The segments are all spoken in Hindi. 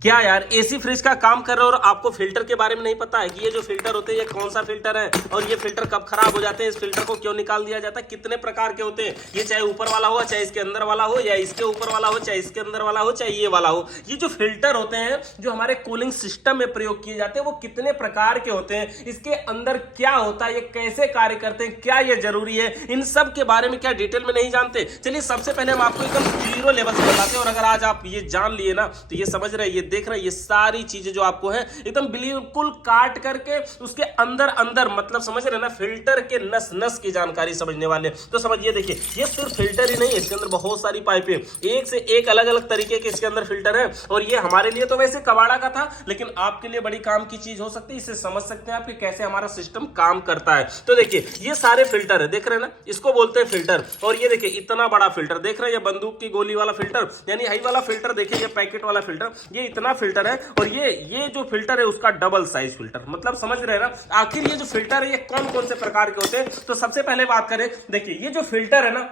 क्या यार, एसी फ्रिज का काम कर रहे हो और आपको फिल्टर के बारे में नहीं पता है कि ये जो फिल्टर होते हैं ये कौन सा फिल्टर है और ये फिल्टर कब खराब हो जाते हैं, इस फिल्टर को क्यों निकाल दिया जाता है, कितने प्रकार के होते हैं, ये चाहे ऊपर वाला हो, चाहे इसके अंदर वाला हो, या इसके ऊपर वाला हो, चाहे इसके अंदर वाला हो, चाहे ये वाला हो। ये जो फिल्टर होते हैं जो हमारे कूलिंग सिस्टम में प्रयोग किए जाते हैं वो कितने प्रकार के होते हैं, इसके अंदर क्या होता है, ये कैसे कार्य करते हैं, क्या ये जरूरी है, इन सब के बारे में क्या डिटेल में नहीं जानते। चलिए सबसे पहले हम आपको एकदम जीरो लेवल से बताते हैं और अगर आज आप ये जान लिए ना तो ये समझ रहे हैं, ये देख रहे हैं, ये सारी चीजें जो आपको है एकदम बिल्कुल काट करके उसके अंदर अंदर मतलब समझ रहे हैं ना, फिल्टर के नस नस की जानकारी समझने वाले। तो समझिए, देखिए ये सिर्फ फिल्टर ही नहीं है, इसके अंदर बहुत सारी पाइपें, एक से एक अलग अलग तरीके के इसके अंदर फिल्टर है। और ये हमारे लिए तो वैसे कबाड़ा का था, लेकिन आपके लिए बड़ी काम की चीज हो सकती है। इससे समझ सकते हैं आप कि कैसे हमारा सिस्टम काम करता है। तो देखिए ये सारे फिल्टर है, देख रहे हैं ना, इसको बोलते हैं फिल्टर। और ये देखिए इतना बड़ा फिल्टर देख रहे हैं, ये बंदूक की गोली वाला फिल्टर यानी हाई वाला फिल्टर, देखिए ये पैकेट वाला फिल्टर, ये इतना फिल्टर है। और ये जो फिल्टर है उसका डबल साइज फिल्टर, मतलब समझ रहे हैं ना। आखिर ये जो फिल्टर है ये कौन कौन से प्रकार के होते हैं, तो सबसे पहले बात करें, देखिए ये जो फिल्टर है ना,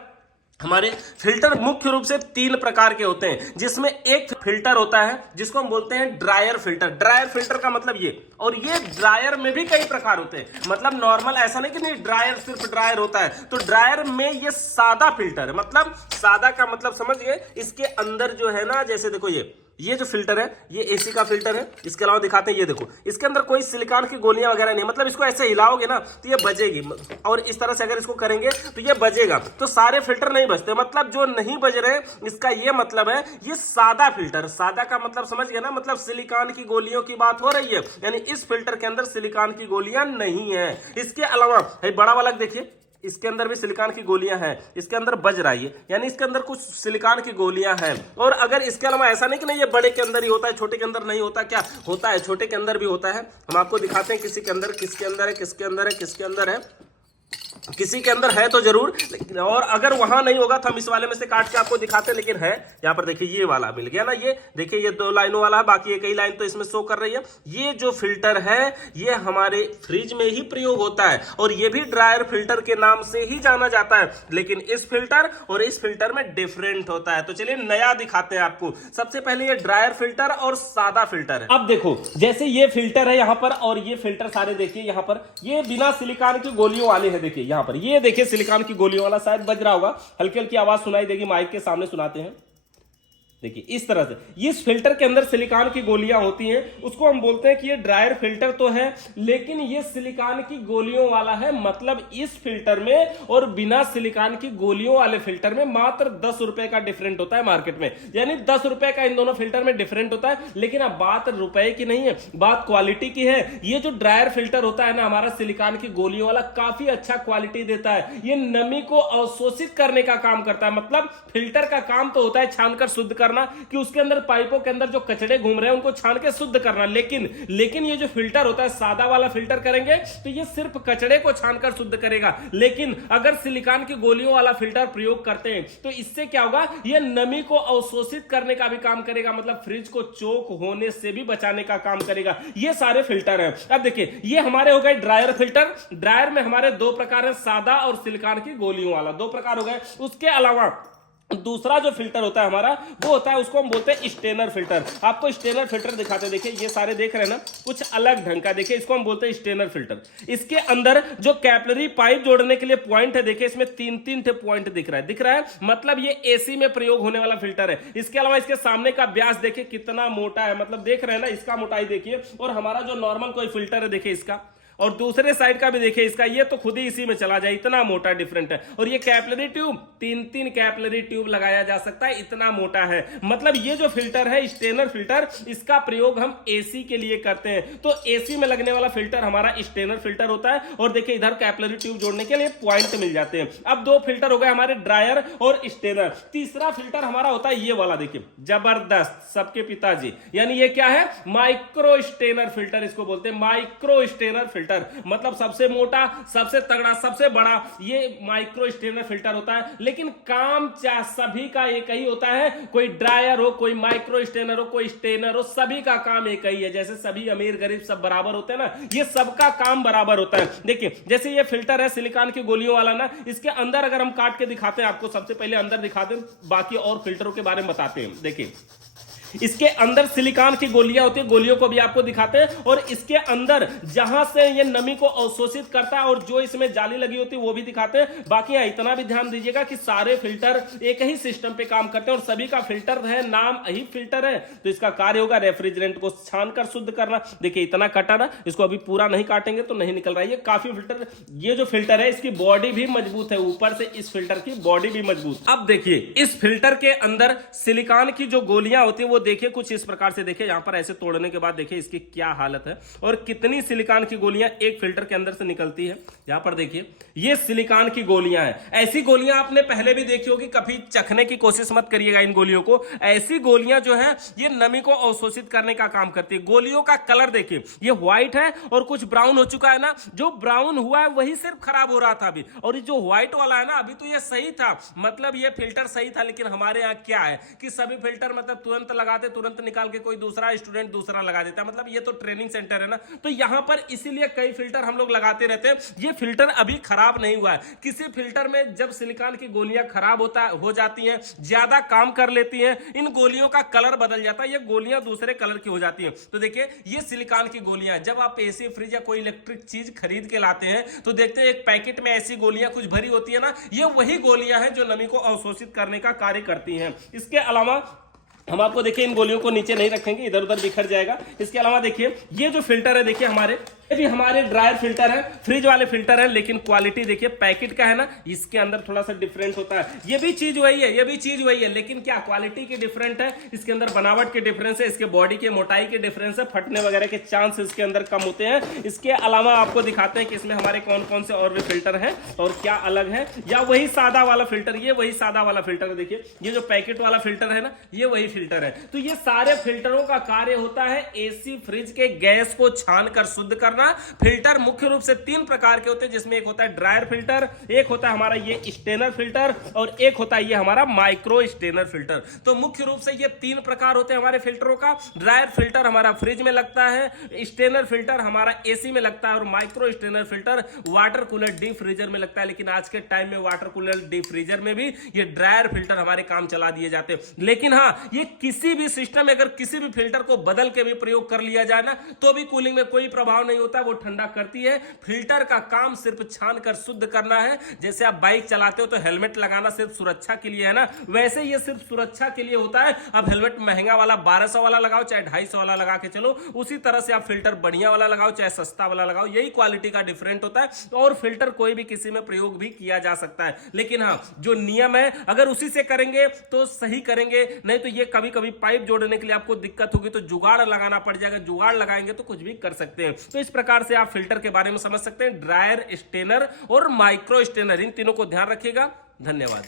हमारे फिल्टर मुख्य रूप से 3 प्रकार के होते हैं, जिसमें एक फिल्टर होता है जिसको हम बोलते हैं ड्रायर फिल्टर। ड्रायर फिल्टर का मतलब ये, और ये ड्रायर में भी कई प्रकार होते हैं, मतलब नॉर्मल ऐसा नहीं कि नहीं ड्रायर सिर्फ ड्रायर होता है। तो ड्रायर में ये सादा फिल्टर है, मतलब सादा का मतलब समझ गए, इसके अंदर जो है ना, जैसे देखो ये जो फिल्टर है ये एसी का फिल्टर है। इसके अलावा दिखाते हैं, ये देखो इसके अंदर कोई सिलिकॉन की गोलियां वगैरह नहीं, मतलब इसको ऐसे हिलाओगे ना तो ये बजेगी, और इस तरह से अगर इसको करेंगे तो ये बजेगा। तो सारे फिल्टर नहीं बजते, मतलब जो नहीं बज रहे इसका ये मतलब है ये सादा फिल्टर। सादा का मतलब समझ गए ना, मतलब सिलिकॉन की गोलियों की बात हो रही है, यानी इस फिल्टर के अंदर सिलिकॉन की गोलियां नहीं है। इसके अलावा बड़ा वाला देखिए, इसके अंदर भी सिलिकॉन की गोलियां हैं, इसके अंदर बज रहा है, यानी इसके अंदर कुछ सिलिकॉन की गोलियां हैं। और अगर इसके अलावा ऐसा नहीं कि नहीं ये बड़े के अंदर ही होता है, छोटे के अंदर नहीं होता, क्या होता है, छोटे के अंदर भी होता है। हम आपको दिखाते हैं किसी के अंदर, किसके अंदर है, किसके अंदर है, किसके अंदर है, किसी के अंदर है तो जरूर, लेकिन और अगर वहां नहीं होगा तो हम इस वाले में से काट के आपको दिखाते हैं। लेकिन है यहाँ पर, देखिए ये वाला मिल गया ना, ये देखिए ये 2 लाइनों वाला है, बाकी एक ही लाइन तो इसमें शो कर रही है। ये जो फिल्टर है ये हमारे फ्रिज में ही प्रयोग होता है और ये भी ड्रायर फिल्टर के नाम से ही जाना जाता है, लेकिन इस फिल्टर और इस फिल्टर में डिफरेंट होता है। तो चलिए नया दिखाते हैं आपको। सबसे पहले ये ड्रायर फिल्टर और सादा फिल्टर है। अब देखो जैसे ये फिल्टर है यहाँ पर, और ये फिल्टर सारे देखिए यहाँ पर, ये बिना सिलिकॉन की गोलियों वाले हैं। देखिए यहाँ पर ये देखिए सिलिकॉन की गोलियों वाला, शायद बज रहा होगा, हल्की हल्की आवाज सुनाई देगी, माइक के सामने सुनाते हैं। देखिए इस तरह से इस फिल्टर के अंदर सिलिकॉन की गोलियां होती हैं, उसको हम बोलते हैं कि ये ड्रायर फिल्टर तो है लेकिन ये सिलिकॉन की गोलियों वाला है। मतलब इस फिल्टर में और बिना सिलिकॉन की गोलियों वाले फिल्टर में मात्र 10 रुपए का डिफरेंट होता है मार्केट में, यानी 10 रुपए का इन दोनों फिल्टर में डिफरेंट होता है। लेकिन अब बात रुपए की नहीं है, बात क्वालिटी की है। ये जो ड्रायर फिल्टर होता है ना हमारा, सिलिकॉन की गोलियों वाला, काफी अच्छा क्वालिटी देता है। ये नमी को अवशोषित करने का काम करता है, मतलब फिल्टर का काम तो होता है छानकर शुद्ध करना, कि उसके अंदर पाइपों के अंदर जो कचड़े घूम रहे हैं उनको छान के शुद्ध करना। लेकिन ये जो फिल्टर होता है, सादा वाला फिल्टर करेंगे तो ये सिर्फ कचड़े को छानकर शुद्ध करेगा। लेकिन अगर सिलिकॉन की गोलियों वाला फिल्टर प्रयोग करते हैं तो इससे क्या होगा, ये नमी को अवशोषित करने का भी काम करेगा, मतलब फ्रिज को चोक होने से भी बचाने का काम करेगा। ये सारे फिल्टर हैं। अब देखिए ये हमारे हो गए ड्रायर फिल्टर। ड्रायर में हमारे 2 प्रकार हैं, सादा और सिलिकॉन की गोलियों वाला, 2 प्रकार हो गए। उसके अलावा दूसरा जो फिल्टर होता है हमारा, वो होता है, उसको हम बोलते हैं स्टेनर फिल्टर। आपको स्टेनर फिल्टर दिखाते हैं, देखिए ये सारे देख रहे हैं ना, कुछ अलग ढंग का, देखिए इसको हम बोलते हैं स्टेनर फिल्टर। इसके अंदर जो कैपिलरी पाइप जोड़ने के लिए पॉइंट है, देखिए इसमें 3-3 थे पॉइंट दिख रहा है, मतलब ये एसी में प्रयोग होने वाला फिल्टर है। इसके अलावा इसके सामने का व्यास देखिए कितना मोटा है, मतलब देख रहे हैं ना, इसका मोटाई देखिए, और हमारा जो नॉर्मल कोई फिल्टर है देखिए इसका, और दूसरे साइड का भी देखिए इसका, ये तो खुद ही इसी में चला जाए, इतना मोटा डिफरेंट है। और ये कैपिलरी ट्यूब, 3-3 कैपिलरी ट्यूब लगाया जा सकता है, इतना मोटा है। मतलब ये जो फिल्टर है स्टेनर फिल्टर, इसका प्रयोग हम एसी के लिए करते हैं। तो एसी में लगने वाला फिल्टर हमारा स्टेनर फिल्टर होता है। और देखिए इधर कैपिलरी ट्यूब जोड़ने के लिए पॉइंट मिल जाते हैं। अब 2 फिल्टर हो गए हमारे, ड्रायर और स्टेनर। तीसरा फिल्टर हमारा होता है ये वाला, देखिए जबरदस्त, सबके पिताजी, यानी ये क्या है, माइक्रो स्टेनर फिल्टर इसको बोलते हैं, माइक्रो स्टेनर फिल्टर। मतलब सबसे मोटा, सबसे तगड़ा, सबसे बड़ा ये माइक्रो स्टेनर फिल्टर होता है। लेकिन काम सभी का एक ही होता है, कोई ड्रायर हो, कोई माइक्रो स्टेनर हो, कोई स्टेनर हो, सभी का काम एक ही है। जैसे सभी अमीर गरीब सब बराबर होते हैं ना, ये सबका काम बराबर होता है। देखिए जैसे ये फिल्टर है सिलिकॉन की गोलियों वाला ना, इसके अंदर अगर हम काट के दिखाते हैं आपको, सबसे पहले अंदर दिखाते हैं, बाकी और फिल्टरों के बारे में बताते हैं। देखिए इसके अंदर सिलिकॉन की गोलियां होती है, गोलियों को भी आपको दिखाते हैं, और इसके अंदर जहां से ये नमी को अवशोषित करता है और जो इसमें जाली लगी होती है वो भी दिखाते हैं। बाकी इतना भी ध्यान दीजिएगा कि सारे फिल्टर एक ही सिस्टम पे काम करते हैं और सभी का फिल्टर है, नाम ही फिल्टर है, तो इसका कार्य होगा रेफ्रिजरेंट को छानकर शुद्ध करना। देखिए इतना कटा ना, इसको अभी पूरा नहीं काटेंगे तो नहीं निकल रहा है, ये काफी फिल्टर। ये जो फिल्टर है इसकी बॉडी भी मजबूत है, ऊपर से इस फिल्टर की बॉडी भी मजबूत। अब देखिए इस फिल्टर के अंदर सिलिकॉन की जो गोलियां होती है वो देखिए कुछ इस प्रकार से। देखिए यहां पर ऐसे तोड़ने के बाद देखिए इसकी क्या हालत है और कितनी सिलिकॉन की गोलियां एक फिल्टर के अंदर से निकलती है। यहां पर देखिए ये सिलिकॉन की गोलियां हैं। ऐसी गोलियां आपने पहले भी देखी होगी, कभी चखने की कोशिश मत करिएगा इन गोलियों को। ऐसी गोलियां जो है ये नमी को अवशोषित करने का काम करती है। गोलियों का कलर देखिए, ये व्हाइट है और कुछ ब्राउन हो चुका है ना। जो ब्राउन हुआ है वही सिर्फ खराब हो रहा था अभी, और ये जो व्हाइट वाला है ना अभी तो ये सही था, मतलब ये फिल्टर सही था। लेकिन हमारे यहाँ क्या है कि सभी फिल्टर मतलब तुरंत लगाते, तुरंत निकाल के कोई दूसरा स्टूडेंट दूसरा लगा देता है। मतलब ये तो ट्रेनिंग सेंटर है ना, तो यहां पर इसीलिए कई फिल्टर हम लोग लगाते रहते हैं। ये फिल्टर अभी खराब नहीं हुआ है। किसी फिल्टर में जब सिलिकॉन की गोलियां खराब हो जाती हैं, ज्यादा काम कर लेती हैं, इन गोलियों का कलर बदल जाता है, ये गोलियां दूसरे कलर की हो जाती हैं। तो देखिए ये सिलिकॉन की गोलियां, जब आप एसी, फ्रिज या कोई इलेक्ट्रिक चीज खरीद के लाते हैं तो देखते हैं एक पैकेट में ऐसी गोलियां कुछ भरी होती है ना, ये वही गोलियां हैं जो नमी को अवशोषित करने का कार्य करती हैं। इसके अलावा हम आपको देखिए इन गोलियों को नीचे नहीं रखेंगे, इधर उधर बिखर जाएगा। इसके अलावा देखिए ये जो फिल्टर है, देखिए ये भी हमारे ड्रायर फिल्टर है, फ्रिज वाले फिल्टर है, लेकिन क्वालिटी देखिए पैकेट का है ना, इसके अंदर थोड़ा सा डिफरेंट होता है। ये भी चीज वही है, ये भी चीज वही है, लेकिन क्या क्वालिटी की डिफरेंट है, इसके अंदर बनावट के डिफरेंस है, इसके बॉडी के मोटाई के डिफरेंस है, फटने वगैरह के चांस इसके अंदर कम होते हैं। इसके अलावा आपको दिखाते हैं कि इसमें हमारे कौन कौन से और भी फिल्टर हैं और क्या अलग है, या वही सादा वाला फिल्टर, ये वही सादा वाला फिल्टर है। देखिए ये जो पैकेट वाला फिल्टर है ना, ये वही फिल्टर है। तो ये सारे फिल्टरों का कार्य होता है एसी, फ्रिज के गैस को छान कर शुद्ध करना। फिल्टर मुख्य रूप से 3 प्रकार के होते हैं, जिसमें एक होता है ड्रायर फिल्टर, एक होता है हमारा ये स्टेनर फिल्टर, और एक होता है ये हमारा माइक्रो स्टेनर फिल्टर। तो मुख्य रूप से ये 3 प्रकार होते हैं हमारे फिल्टरों का। ड्रायर फिल्टर हमारा फ्रिज में लगता है, स्टेनर फिल्टर हमारा एसी में लगता है, और micro strainer filter water cooler deep freezer में लगता है। लेकिन आज के टाइम में वाटर कूलर डीप फ्रीजर में भी ये ड्रायर फिल्टर हमारे काम चला दिए जाते हैं। लेकिन हाँ, ये किसी भी सिस्टम में अगर किसी भी फिल्टर को बदल के भी प्रयोग कर लिया जाए ना, तो भी कूलिंग में कोई प्रभाव नहीं होता, वो ठंडा करती है। फिल्टर का काम सिर्फ छान कर शुद्ध करना है। जैसे आप बाइक चलाते हो तो हेलमेट लगाना सिर्फ सुरक्षा के लिए है ना, वैसे ये सिर्फ सुरक्षा के लिए होता है। अब हेलमेट महंगा वाला 1200 वाला लगाओ चाहे 250 वाला लगा के चलो, उसी तरह से आप फिल्टर बढ़िया वाला लगाओ चाहे सस्ता वाला लगाओ, यही क्वालिटी का डिफरेंट होता है। और फिल्टर कोई भी किसी में प्रयोग भी किया जा सकता है, लेकिन हाँ जो नियम है अगर उसी से करेंगे तो सही करेंगे, नहीं तो ये कभी कभी पाइप जोड़ने के लिए आपको दिक्कत होगी तो जुगाड़ लगाना पड़ जाएगा। जुगाड़ लगाएंगे तो कुछ भी कर सकते हैं। तो इस प्रकार से आप फिल्टर के बारे में समझ सकते हैं, ड्रायर, स्टेनर और माइक्रो स्टेनर, इन तीनों को ध्यान रखिएगा। धन्यवाद।